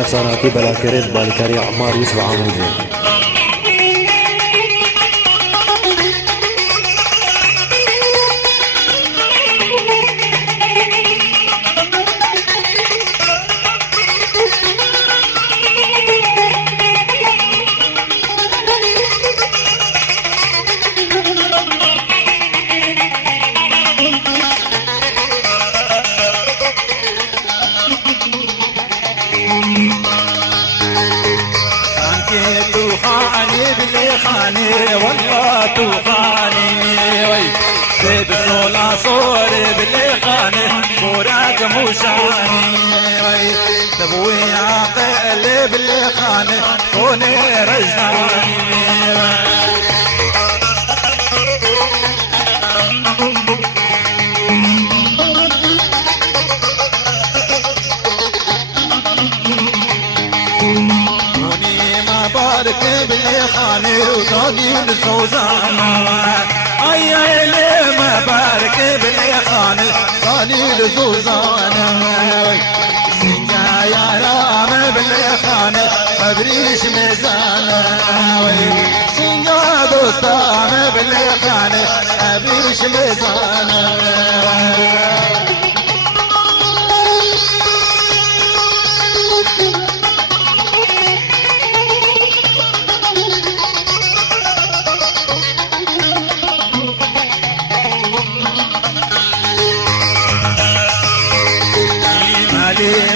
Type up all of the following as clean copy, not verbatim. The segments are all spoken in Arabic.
افساناتی بلاکرد بالکاری عمار یوسف عاموزی. والله توفاني وي بسولا صوري باللي خاني وراك موشاني وي تبوي عقلي باللي خاني كوني رجاني باللي خاني وطاقي لزوزانا اي اي لي ما بارك باللي خاني طاقي لزوزانا سنجا يا رام باللي خاني مبريش ميزانا سنجا دوستان باللي خاني مبريش ميزانا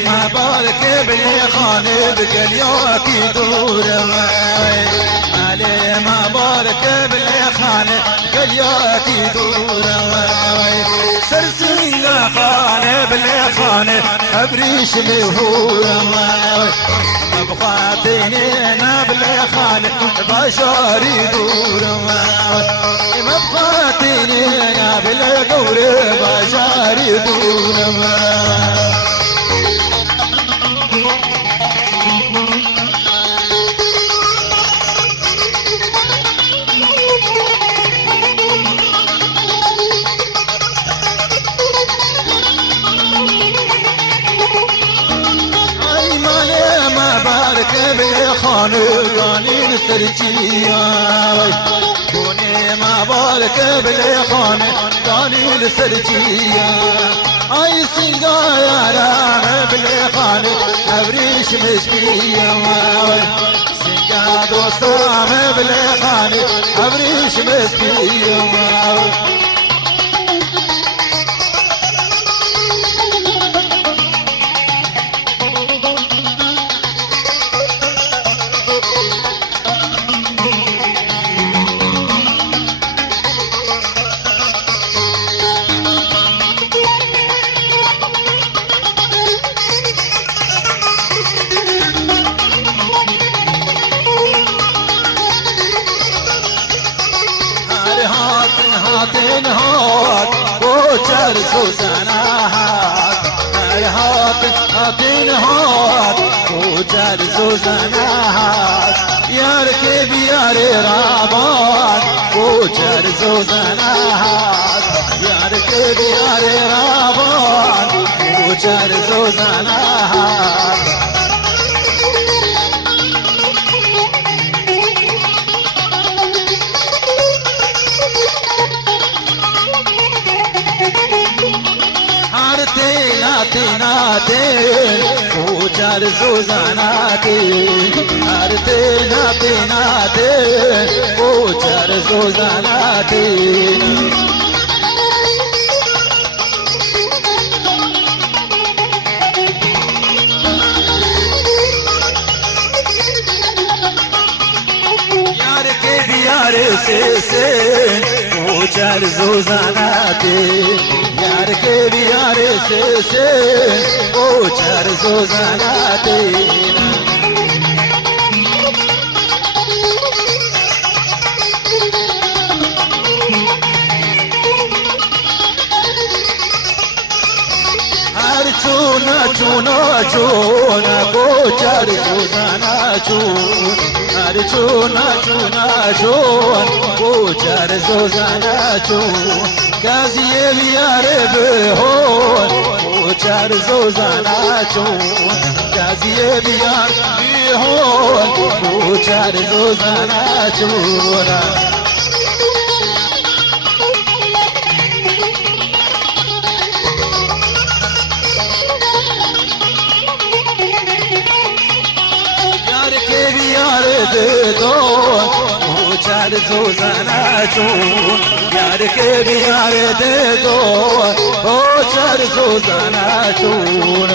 ما بارك باللي خاني بقليوك يدور علي ما بارك باللي خاني قليوك يدور سرسين خاني باللي خاني ابريش مهور مبخاتينينا باللي خاني بشار يدور مبخاتينينا باللي قور بشار يدور خانقاني لسرجيا كوني ما بارك بالخانقاني لسرجيا اي سنجا يا رام بالخاني ابريش مشكيا سنجا دوستان بالخاني ابريش مشكيا هاتين هات وشر سوسنا هات هاتين هات وشر سوسنا هات يا ركب يا رابان وشر سوسنا هات يا ركب يا رابان وشر سوسنا هات وچار زوزاناتی ارتنا تناتی وچار زوزاناتی यार के बियार से وچار زوزاناتی यार के बियार से وچار زوزاناتی هر چونا چونا چونا وچار زوزاناتی هر چونا چونا چون وچار زوزاناتی قاضي بيار بهون وچار زوزاناتی قاضي يا بيار بيهون وشار زوزانا شورا يار كي بيار دون وشار زوزانا شون يار كي بيار دون وشار زوزانا شون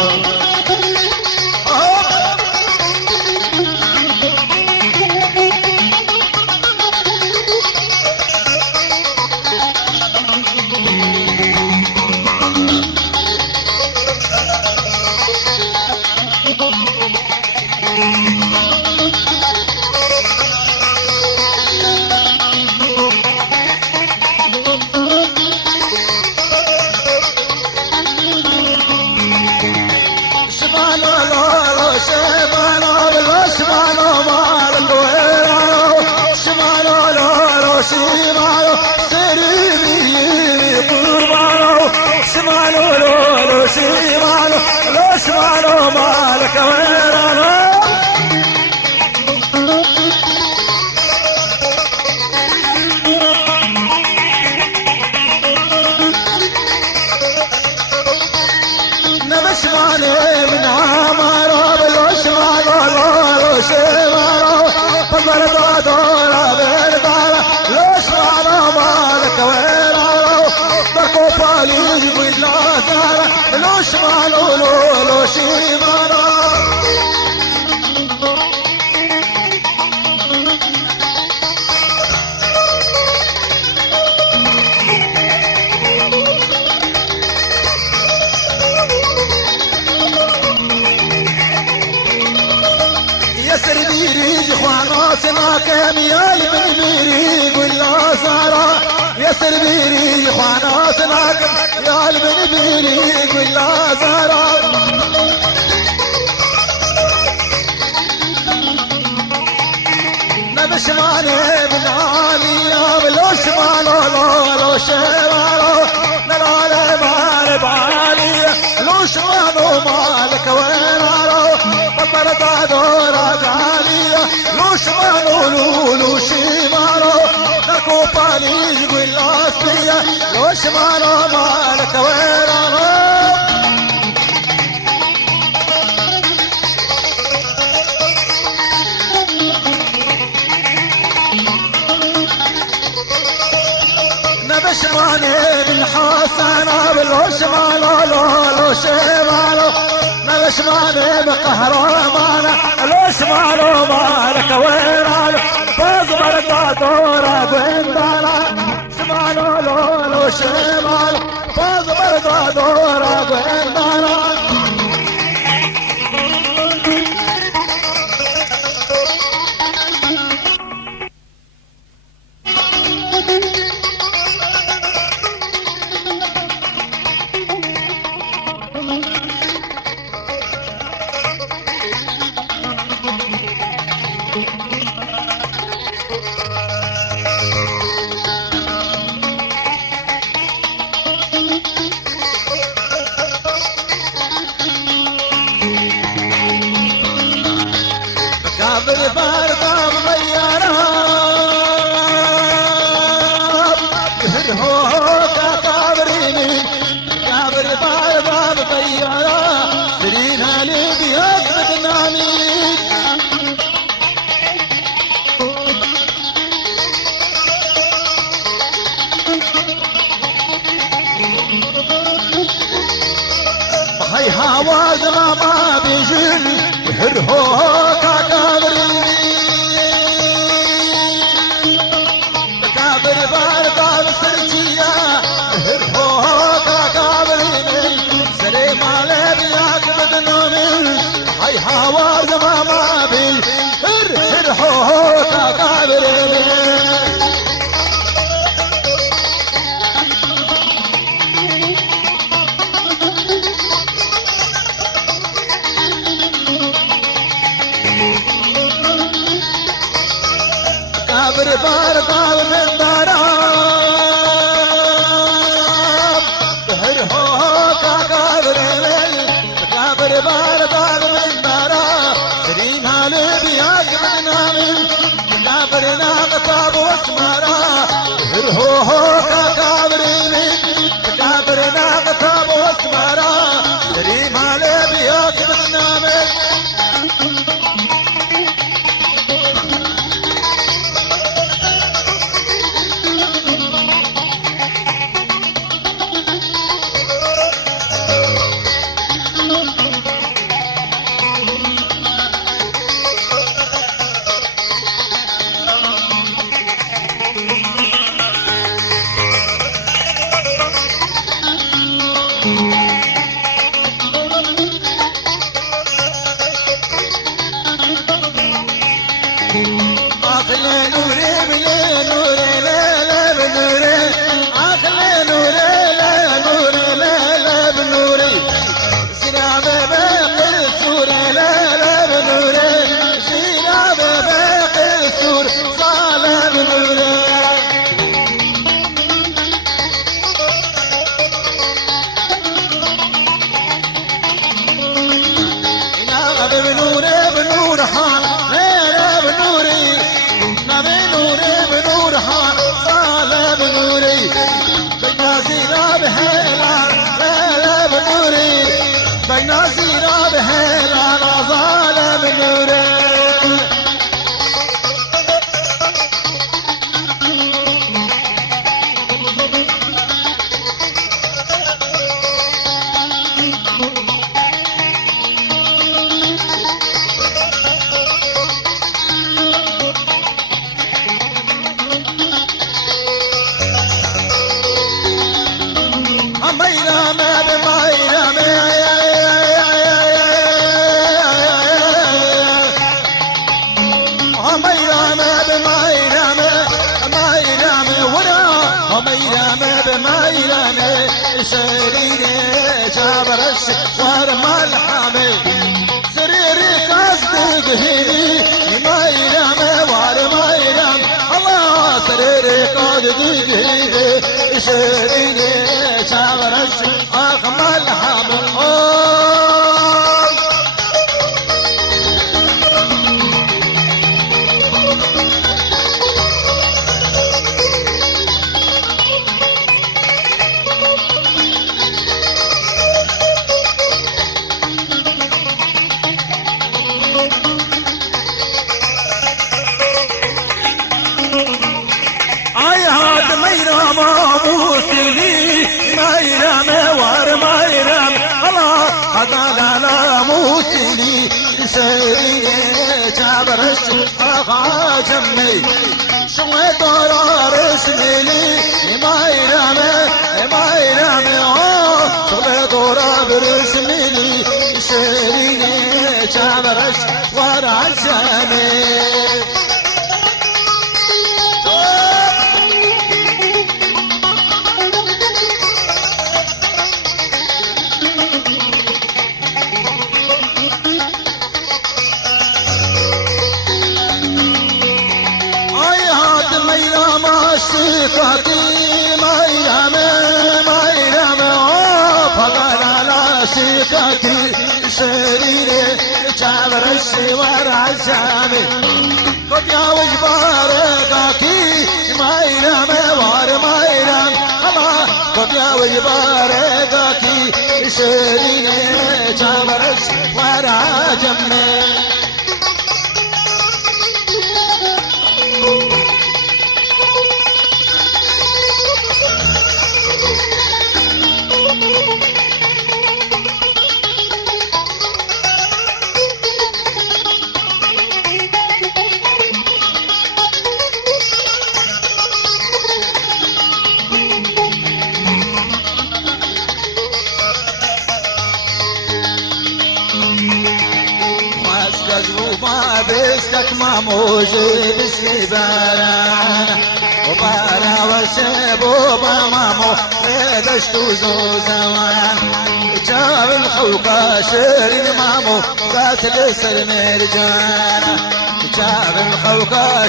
شمالو مالك ويرانو نبش مالي من عمارو بلو شمالو لو شمالو فضل دورا بالدارا لو شمالو مالك ويرانو دركو بالي ولا دارا لو شمالو لو شمالو يسر بيريج اخوانا سماك ميال من بيريج ولا زارا يسر بيريج اخوانا سماك ميال من بيريج ولا زارا نبش مالي من عالية بلو شمالو لو شمالو نلالي مالي بعالية لو شمالو مالك وينالو بطرت دورا عالية لو شمالو لو شمالو نكو باليج ولا سبية لو شمالو مالك وينالو شمالي من حسنا بالو شمالو لو شمالو نبش مالي بقهرمانة لو شمالو مالك وينالو فاز بردا دورا قويندانا شمالو لو شمالو فاز بردا دورا قويندانا كابر بارقام غيارا هو كابريني كابر بارقام غيارا سرينا لبيات بدنامي هاي هواز ما بيجن هو كابر بارقام سرجيا هو كابريني سليم على بيات بدنامي هاي هواز ما بيجن هو كابريني كابر بارقام من دارام هو كابر بارقام من دارام هو هو كابريني كابرنا غطاب واسمرا دري مالي بياك بالنامي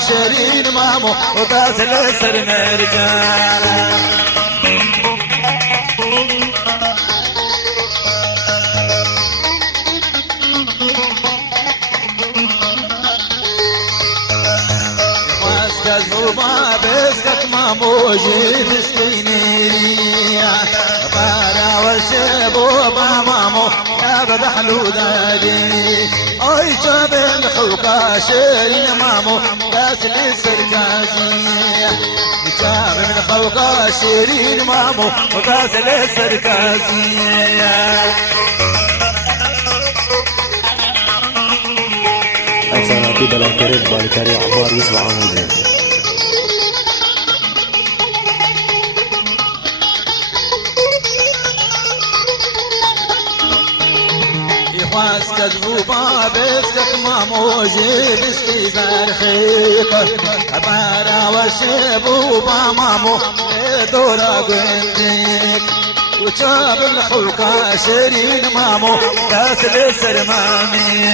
شيرين مامو وطاس الاسر مرجان كذوبة بسكك ماموجي مسكيني بارا والشبوبة مامو يا بدحلو دادي اي جاب الحوكا شيرين مامو بس للسركازي جاب من خوكا شيرين مامو بس للسركازي أفسانة بلا كريت بالكاري عمار يوسف عمودي يخواس كذبوبا بسك ماموجي بسكي زرخيق أبارا وشبوبا مامو دورا قنديك وشاب الحلقة شيرين مامو داس للسرمامي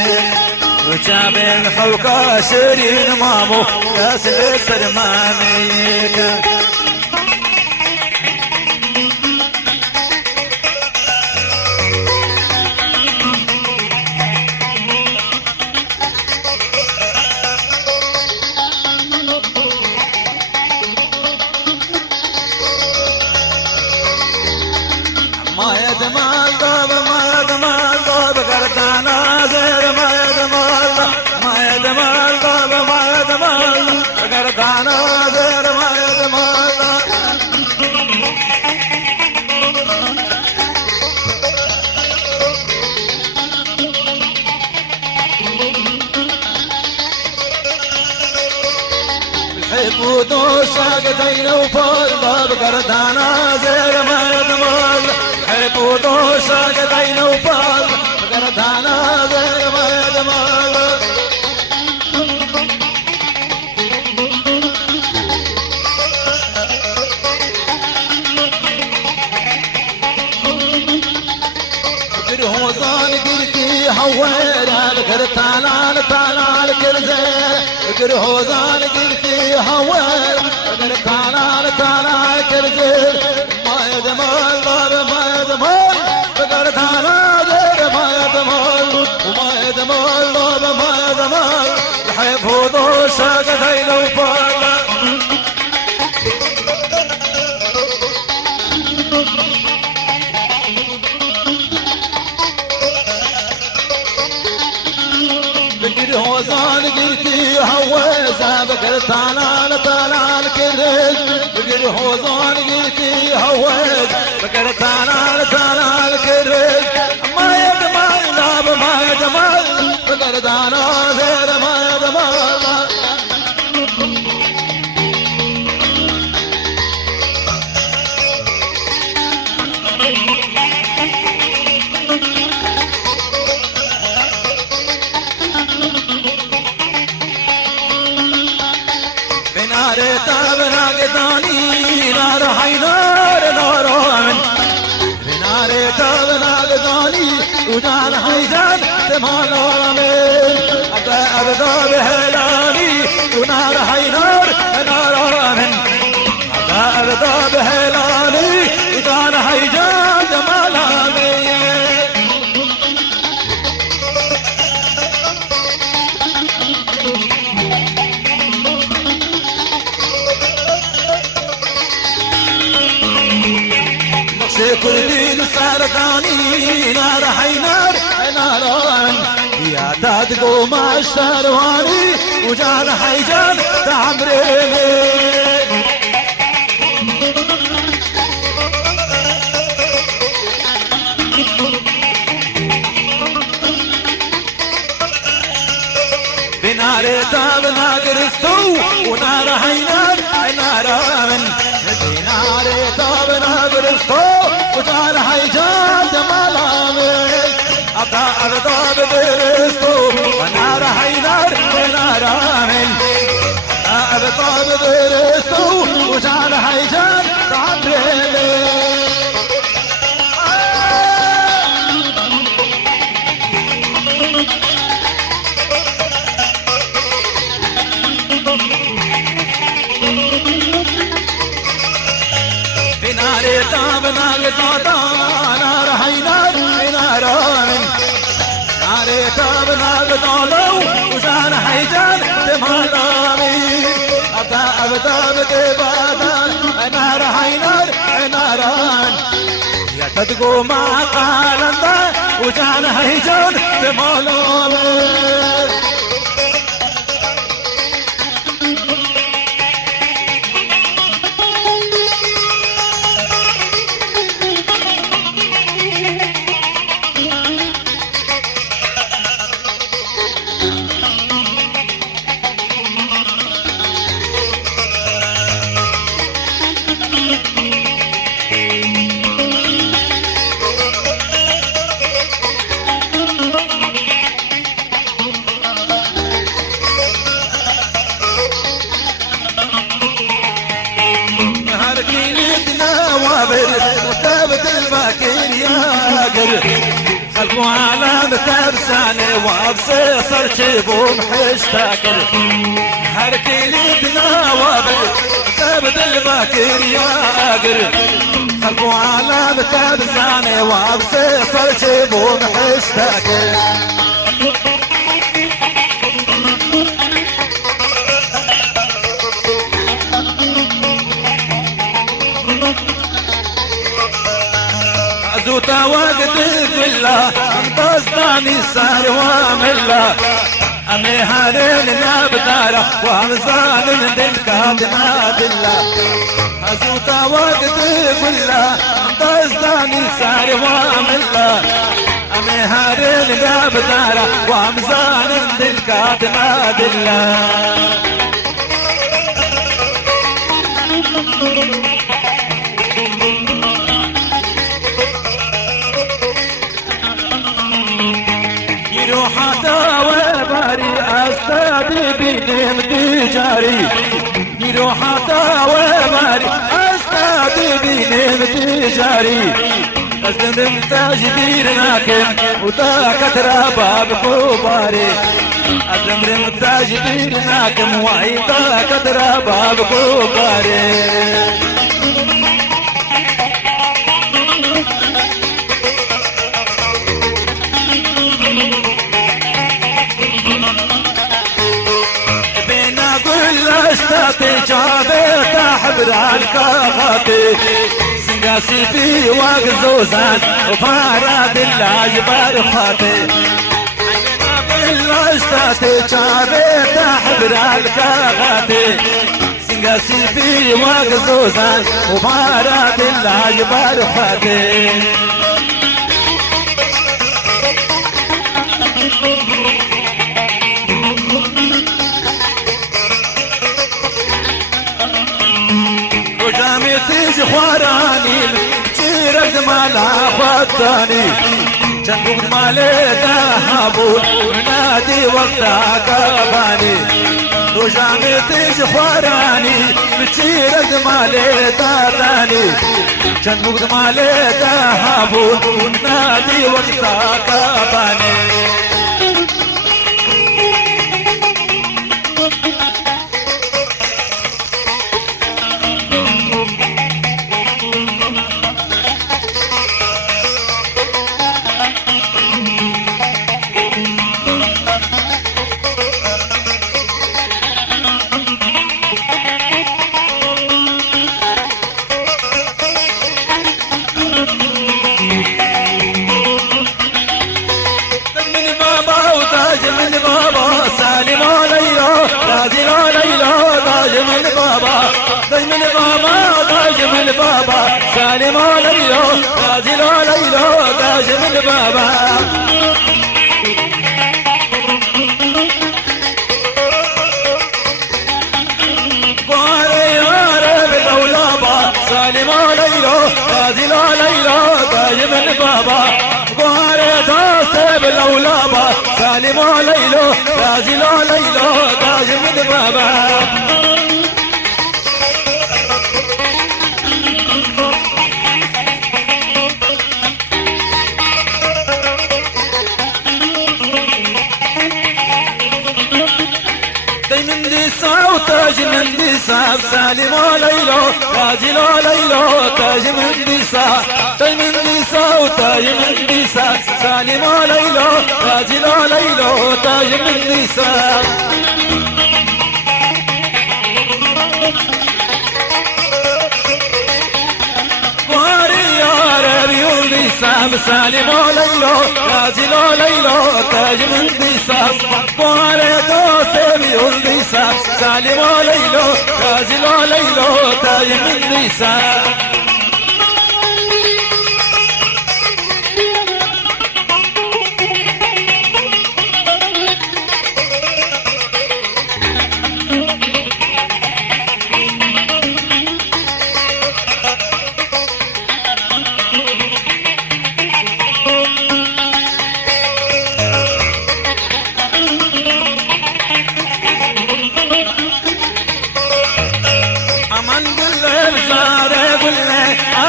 وشاب الحلقة شيرين مامو داس للسرمامي ما يدمال ضاب ما يدمال ضاب قردانا زير ما يدمال ما يدمال ضاب ما يدمال قردانا زير ما يدمال الحب دوشا قدين وفور ضاب قردانا زير ما يدمال حيث دوشا قدين وفال قردانا غير ما يدمال قره ظان قلتي هوير القردانا طالع كرزي قره ظان قلتي هوير القردانا طالع كرزي ما يدمال ضاب ما يدمال فقردانا غير ما يدمال وما يدمال ضاب ما يدمال الحيف هو دوشا قدين وفال بقر هوزان قلتي هوزا بقر طالان طالان كرز بقر هوزان قلتي هوز بقر طالان طالان كرز ما يدمال ناب ما يدمال بقر دانا غير ما يدمال بنارتا بناقداني نار حيدر نار من بنارتا بناقداني ودار حيدر تمال من أبدا بهلاني ونار حيدر نار من أبدا بهلاني ودار حيدر تمال من كل دين سرداني نار حينار نار يا تادقو مع الشرواني وجان حيجان تعمريني بنار تاب ناقرستو ونار حينار نار من بنار تاب ناقرستو وجان حيجان دمالامي أبدا أبدا بدرستو ونار حينار نار من أبدا بدرستو وجان حيجان تعبريني بنار تاب ناقرستو نار حينار نار من نار تاب ناقرستو وجان حيجان دمالامي أبدا بقبادان نار هينار ناران يا تدقو ما قال وجان هيجان بمولون وثابت الباكر يا قلب خلقوا على متابساني وابصي صار شيبون حشتاكر حركي لي بنوابل ثابت الباكر يا قلب خلقوا على متابساني وابصي صار شيبون حشتاكر زوتا وقت بالله قصداني صار واملا امي هارين نابدارة وامزان دلك بنادلا زوتا وقت بالله قصداني صار واملا امي هارين نابدارة وامزان دلك بنادلا أستاذي بنيم تجاري يروح وماري أستاذي بنيم تجاري أسلم تاجدير ناكم وتا كترى باب كباري أسلم تاجدير ناكم وعيتا كترى باب كباري جابت حبر الكاغاتي سنقاسي في وقزوزان وفارد اللاجبار خاتي بالاشتاتي جابت حبر الكاغاتي سنقاسي في وقزوزان وفارد اللاجبار خاتي تيجي خواراني تيرد مالا خطاني جنبك مالي ذهبون نادي وقتها كباني رجامي تيجي خواراني تيرد مالي ذهباني جنبك مالي ذهبون نادي وقتها كباني بابا سالم عليو نازل عليو تاج من بابا قاري يا رب الأولابا سالم عليو نازل عليو تاج من بابا قاري تاسب الأولابا سالم عليو نازل عليو تاج من بابا تاج من ديسا سالم ليلو راجل ليلو تاج من ديسا تاج من ديسا وتاج من ديسا سالم ليلو راجل ليلو تاج من ديسا ليلو تاج من ديسا بواريدو سيبي والديسا سالم ليلو غازل ليلو تاج من ديسا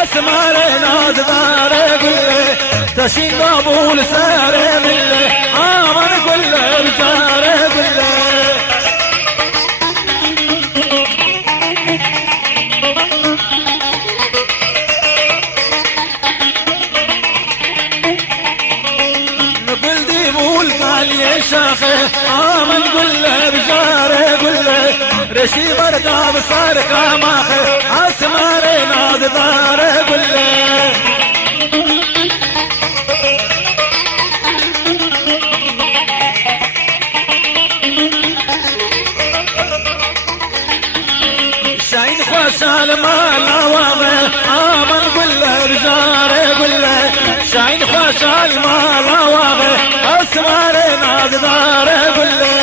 اسماري ناز داري قلي تشين بابول ساري ملي آمن قلي بساري قلي نقول دي بول قال يا شاخي آمن قلي بساري قلي رشي برقا بصار كاماخي اسماري ناز داري قلي شاين خوشال مالا واضح آمن قلي بجاري قلي شاين خوشال مالا واضح اسماري ناز داري قلي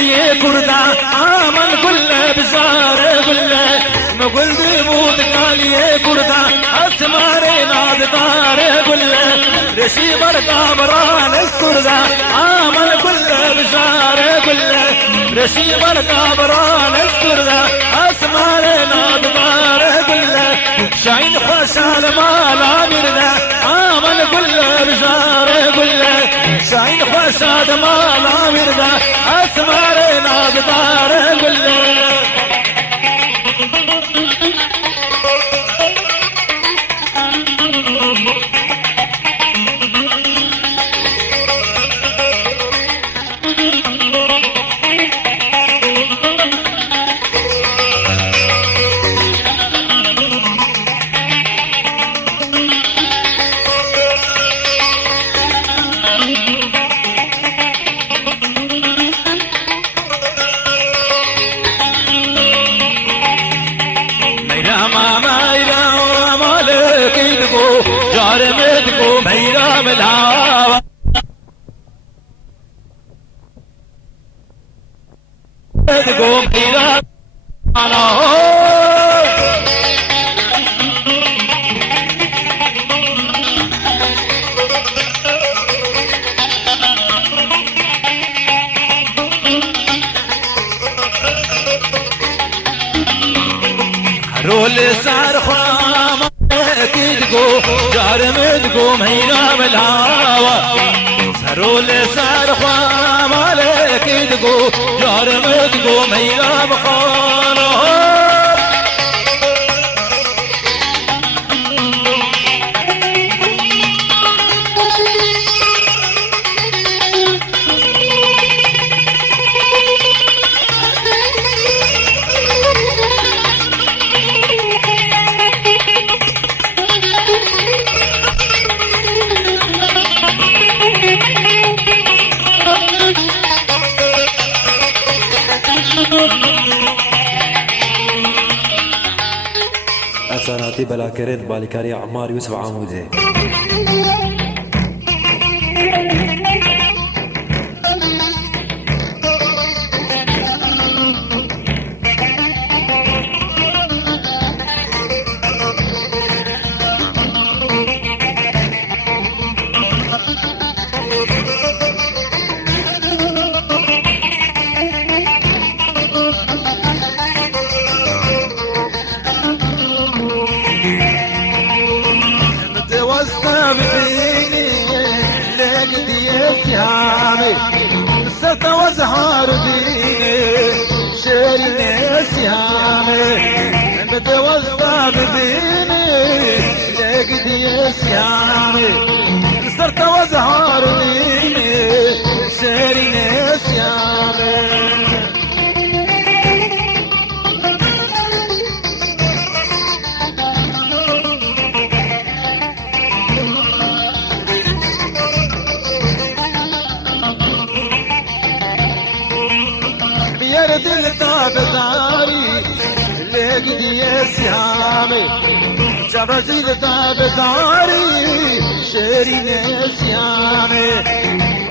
يا كردا آمن كله بزاره كله مقول بيموت قال يا كردا أسماري نادداره كله رشي برقا بران الكردا آمن كله بزاره كله رشي برقا بران الكردا أسماري نادداره كله شاين خشال مالا مرنا آمن كله بزاره كله شاين خشال مالا مرنا اسماري نادداره كله جارمتكم هيرام الهوى بدكم هيرام رول صار خام كيدكو جارمتكم هيرام الهوى سرول صار خام كيدكو جارمتكم هيرام خانه أفساناتي بلا كريت بالكاري عمار يوسف عامودي ستوزهار ديني شيرني سيامي متوزع بديني لقدي سيامي صرت وزهار ديني شيرني سيامي لقدي سهامي جبرجيل تابداري شيرين سهامي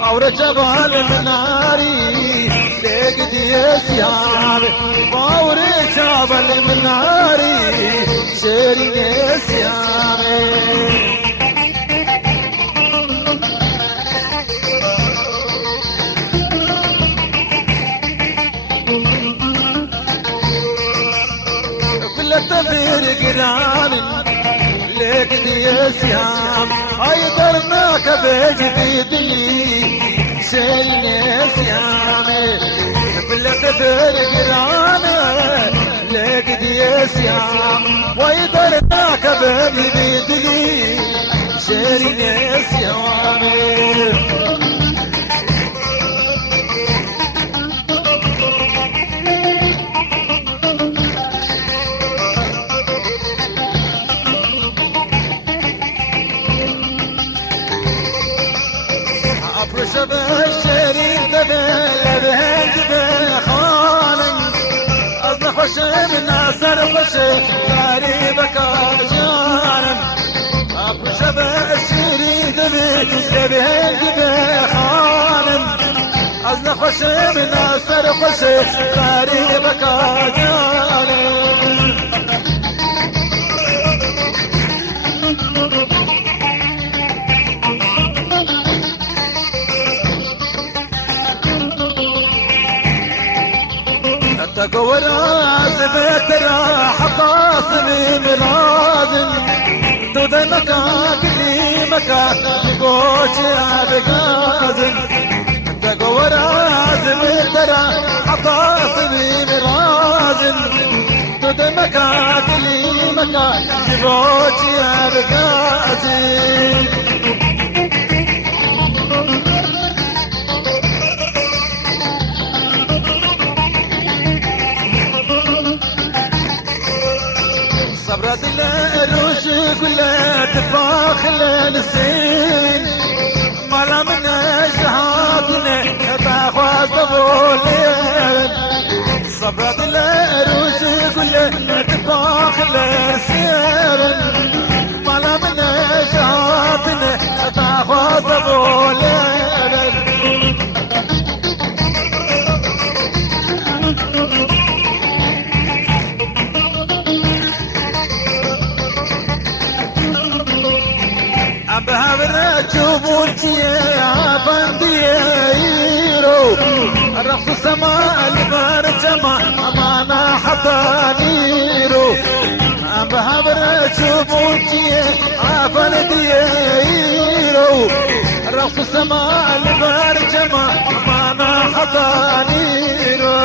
اور جبال مناري لقدي سهامي اور جبال مناري شيرين سهامي تبير قران لك دي سيام ايضرناك بجديدي سيرين سيامي بلا تبير قران لك دي سيام وايضرناك بجديدي سيرين سيامي شبه الشريف دبل بهج بخانن أصدق خشم ناصر خشم قريبك جانن أبو شبه الشريف دبل بهج بخانن أصدق خشم ناصر خشم قريبك جانن تقول عزبت راح قاصمي ملازم تودي مكان كلي مكان تقوش عبقازم تقول عزبت راح قاصمي ملازم تودي مكان كلي مكان تقوش عبقازم صبرت الروش كلها تفاخ للسين مالا من جهاتنا تاخذ بولين صبرت الروش كلها تفاخ للسين مالا من جهاتنا تاخذ بولين بهبنا جبولتي يا بنديرو رقص السماء البرجمة أمانة حطانيرو بهبنا جبولتي يا بنديرو رقص السماء البرجمة أمانة حطانيرو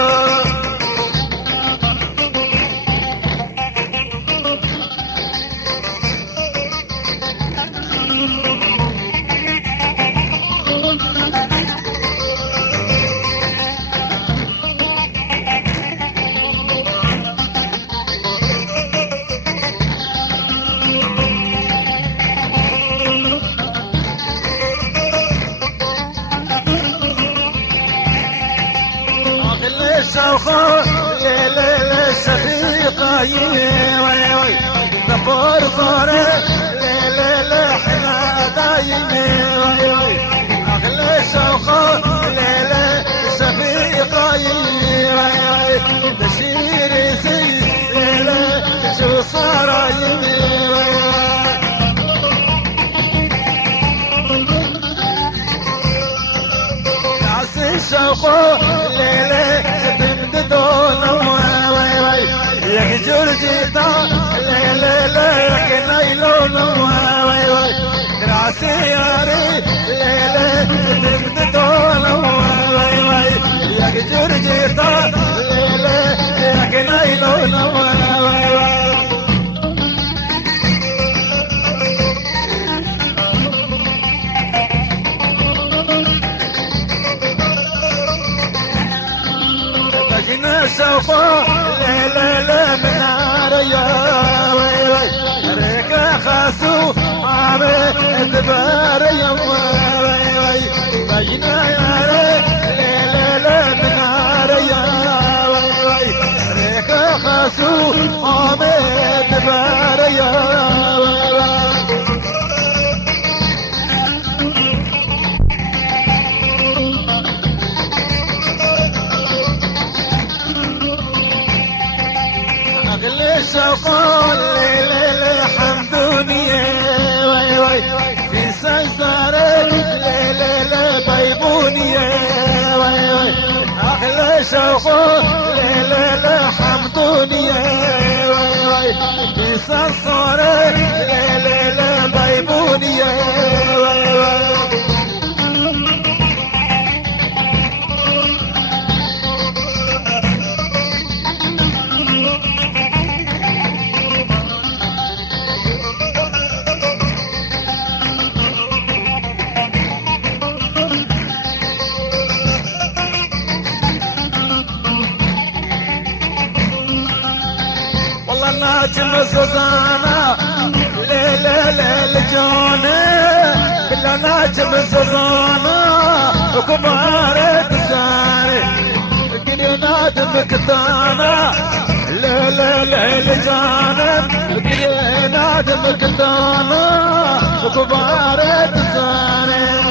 الشوخة ليلة الشفيقة وي وي ظفر صارت ليلة احنا دايمين وي وي أغلى الشوخة ليلة الشفيقة وي وي بشير زي ليلة شو صار يمين وي عس الشوخة ليلة يا جورجي تا لا لا لا يا نايلون واي واي راسي ياري لا لا تبد دول واي واي يا جورجي تا لا لا يا نايلون واي واي بقينا سوف لا من عريا وي وي ريكا خاسو عامي ادباريا وي وي بينا يا ريك لا من عريا وي وي ريكا خاسو ناسو حامد باريا شوقون ليلة حمدونية وي وي في سيسارة ليلة بيبونية وي وي أغلى شوقون ليلة حمدونية وي وي في سيسارة ليلة بيبونية وي وي ناجم سوزانا ليلة ليلة جانا بلا ناجم سوزانا وكبار تجاري قلي نادم كتانا ليلة ليلة جانا قلي نادم كتانا وكبار تجاري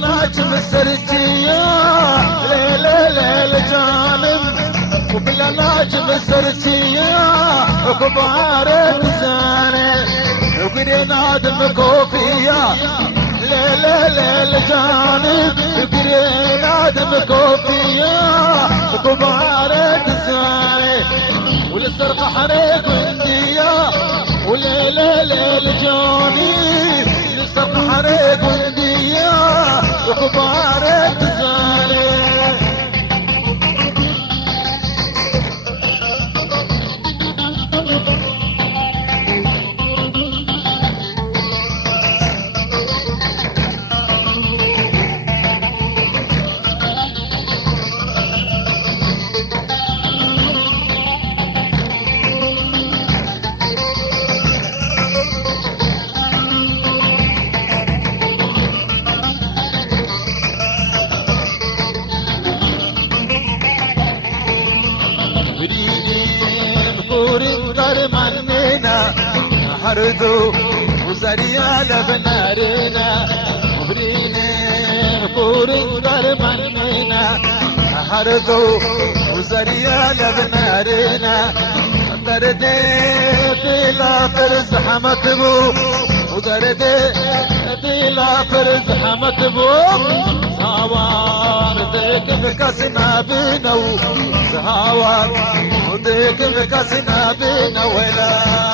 ناجم السرجية ليلة ليلة جانب وبلا ناجم السرجية وكبار تزاني وقري نادم كوفية ليلة ليلة جانب وقري نادم كوفية وكبار تزاني وللسرق حريق وندية وليلة ليلة جانب للسرق حريق وندية وكبار تزاني حردو وزريا لبنارنا وبرينا كورين درماننا حردو وزريا لبنارنا دردي تلا فرز حمتبو ودردي تلا فرز حمتبو سهوار ديك بكسنا بينو سهوار وديك بكسنا بينو ولا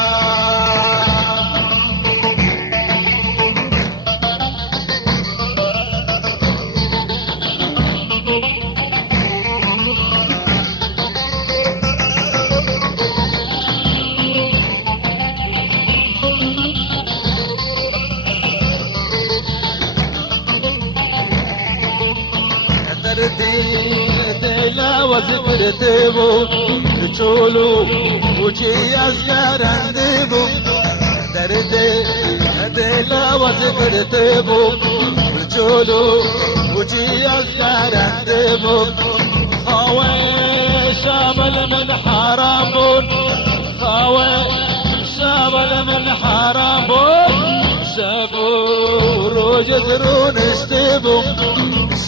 ديلا وزبرتبو تشولو وجي أزكارندبو دردي ديلا وزبرتبو تشولو وجي أزكارندبو خاوي شامل من حرامون خاوي شامل من حرامون شافوا روج زرون اشتبو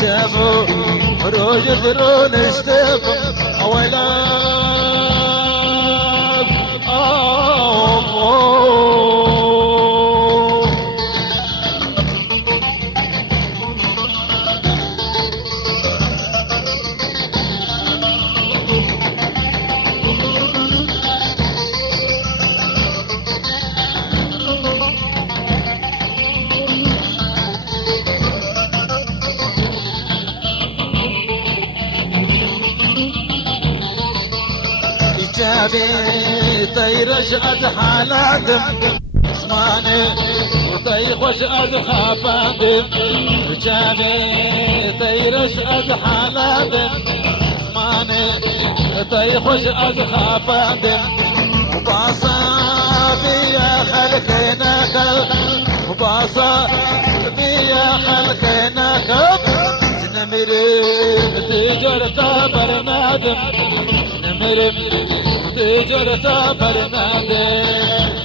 شافوا روج زرون اشتبو اولا جابي طيرش أزحى لادم اسماني وطيخوش أزحى فادم جابي طيرش أزحى لادم اسماني طيخوش أزحى فادم وباصابي يا خلقنا وباصا بيا خلقنا نمرم تجرة برنادم نمرم تجرة برنادم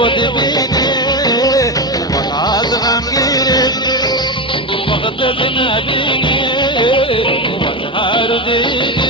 ودبيني وقعد غميري وقت بناديني واسهر ديني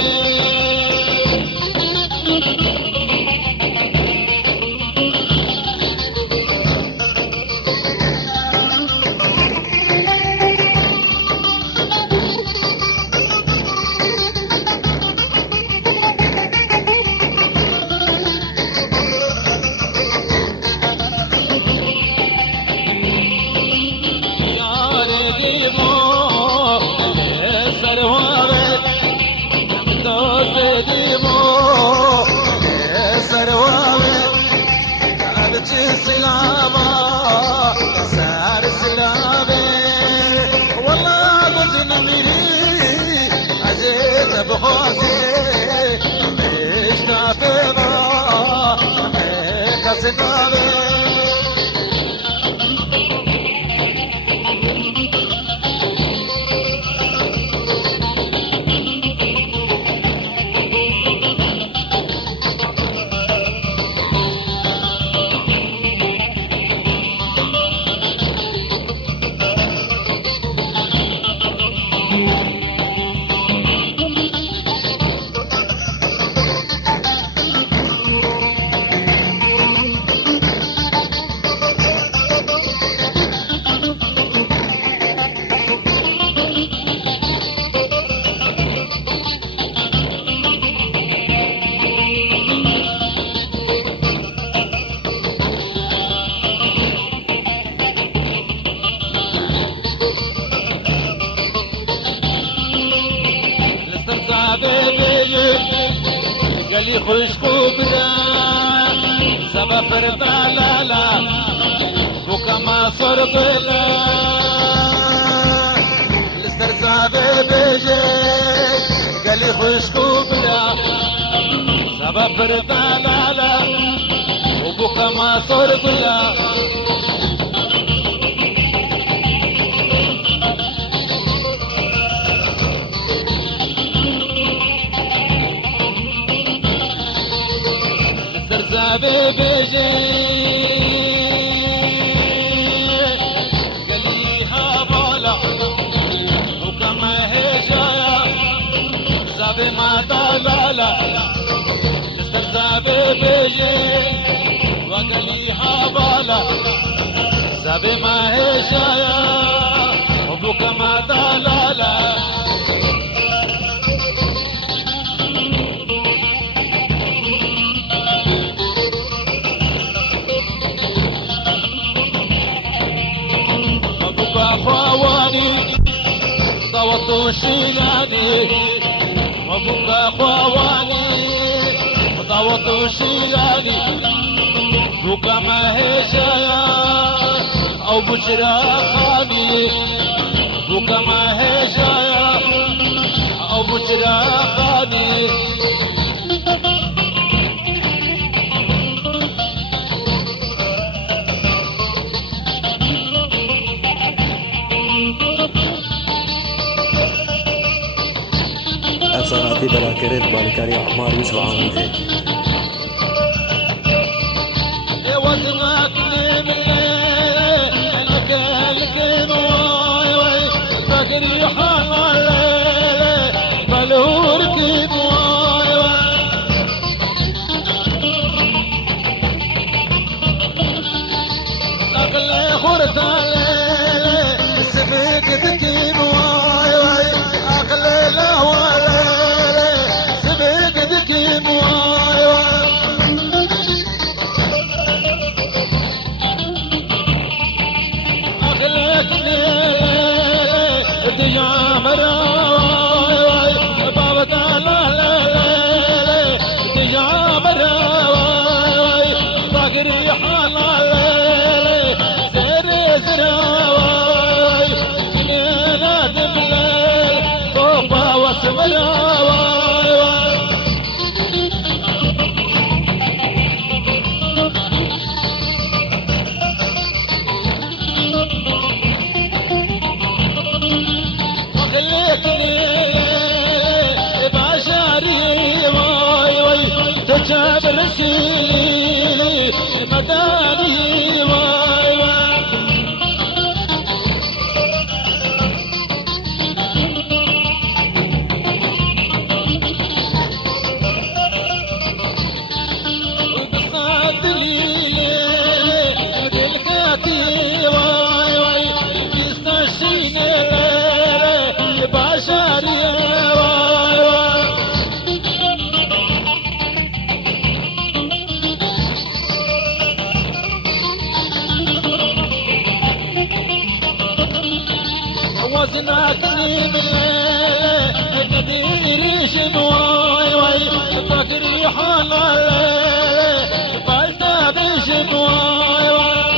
قالي خشكو بدا سبا فردا لا لا بوكا ما صرت لا الاسترزاب بيجي قالي خشكو بدا سبا فردا لا لا وبوكا ما صرت لا بيجي قليها بالا وكما هي جاية زابي ما دالالا استرزابي بيجي وقليها بالا زابي ما هي جاية وكما دالالا ضوط شيلاني وبكى خواني ضوط شيلاني بكى ما هي شايا او بشرى خاني وكما هي شايرة او بشرى خاني أفساناتي بلاكريت بالكاري عمار يوسف عامل وزنك من لك الكلمة واي فاكر حال بلورك واي أغلى خرطة سبيك تكيم واي أغلى لهوالي سبيك تكيم واي يا مراوي بابا لا لا لا يا مراوي باقري حلال سر سراوي لا تبلل بابا وسمراوي تجاب رسيلي مداني واي واي وبصدري دلكاتي واي واي يستشيني بشري واي واي وزناتني من قدير شنواي واي فاكري حلال فالتا بشنواي واي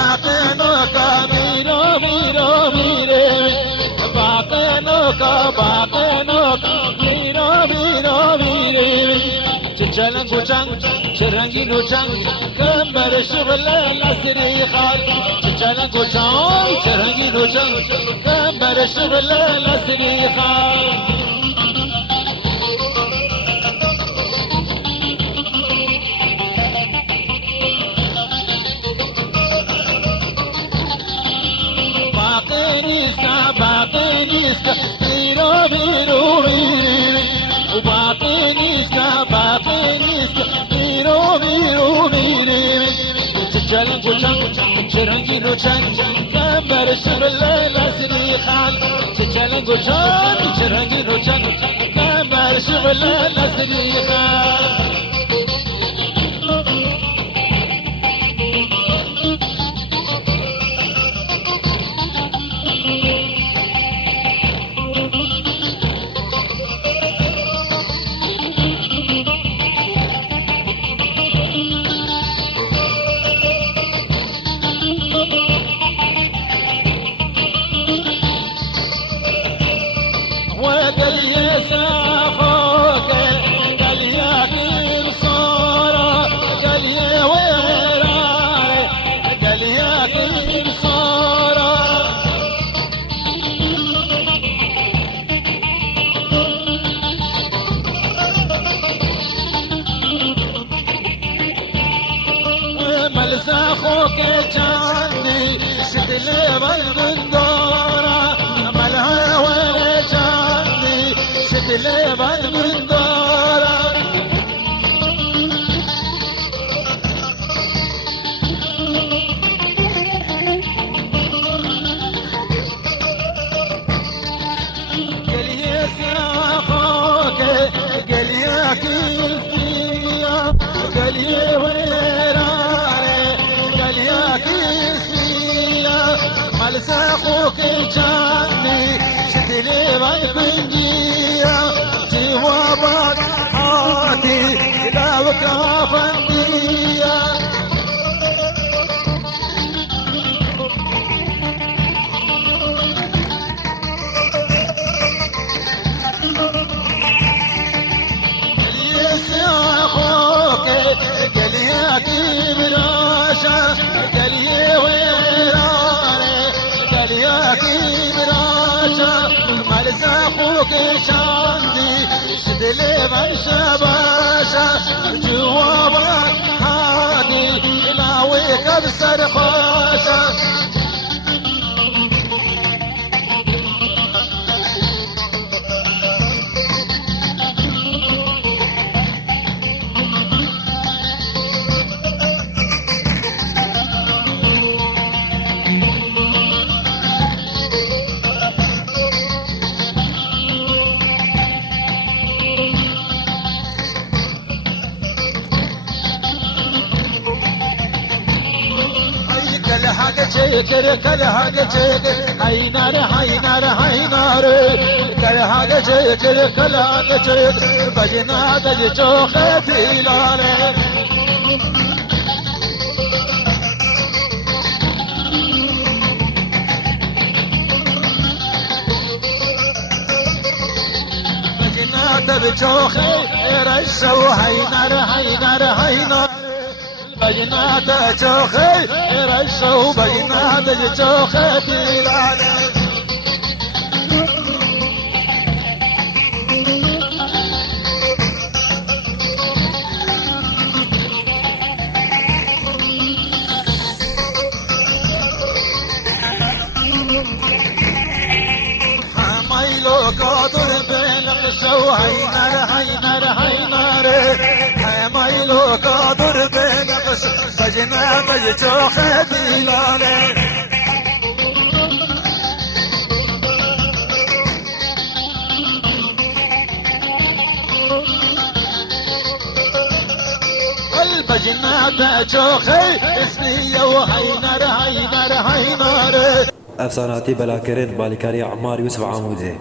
باقنوكا ميرو ميرو ميري باقنوكا ميرو ميرو ميري تشالنجو چنگ چرنگینو چنگ کمبر شغل لسری خال تشالنجو چنگ چرنگینو چنگ کمبر شغل لسری خال باقينيسكا ميرو ميرو ميري وباقينيسكا ميرو ميرو ميري تجلنجو چنگ چرنگينو چنگ كمبر شغل لسري خال تجلنجو چنگ چرنگينو چنگ كمبر شغل لسري خال ملساخوك جاني شدلي بالقندورة ملها وجاني سليمان من داره قال يا كيفية قال يا ويراني قال يا كيفية ملساقوك جاني شتلي بايقنجية جوابك عادي لا وكافندية قال يا كبراشة قال يا ويراني قال يا كبراشة ملزقوك شاندي شدلي من شباشة جوابك هادي لاويك بسرخاشة كلها جيكر هينار هينار هينار كلها جيكر كلها جيكر بجنا دجو خفيلانه بجنا دجو خير الشو هينار هينار هينار بجنات جوخي رشوا بجنات جوخي بلانا حمايلو قادر بنقشوا هينار هينار هينار حمايلو قادر بنقش بجنا بجتو خبيلانه البجنا بجوخي اسمي وهينر هينر هينر افساناتی بلاکرد بالیکاری عمار یوسف عاموزه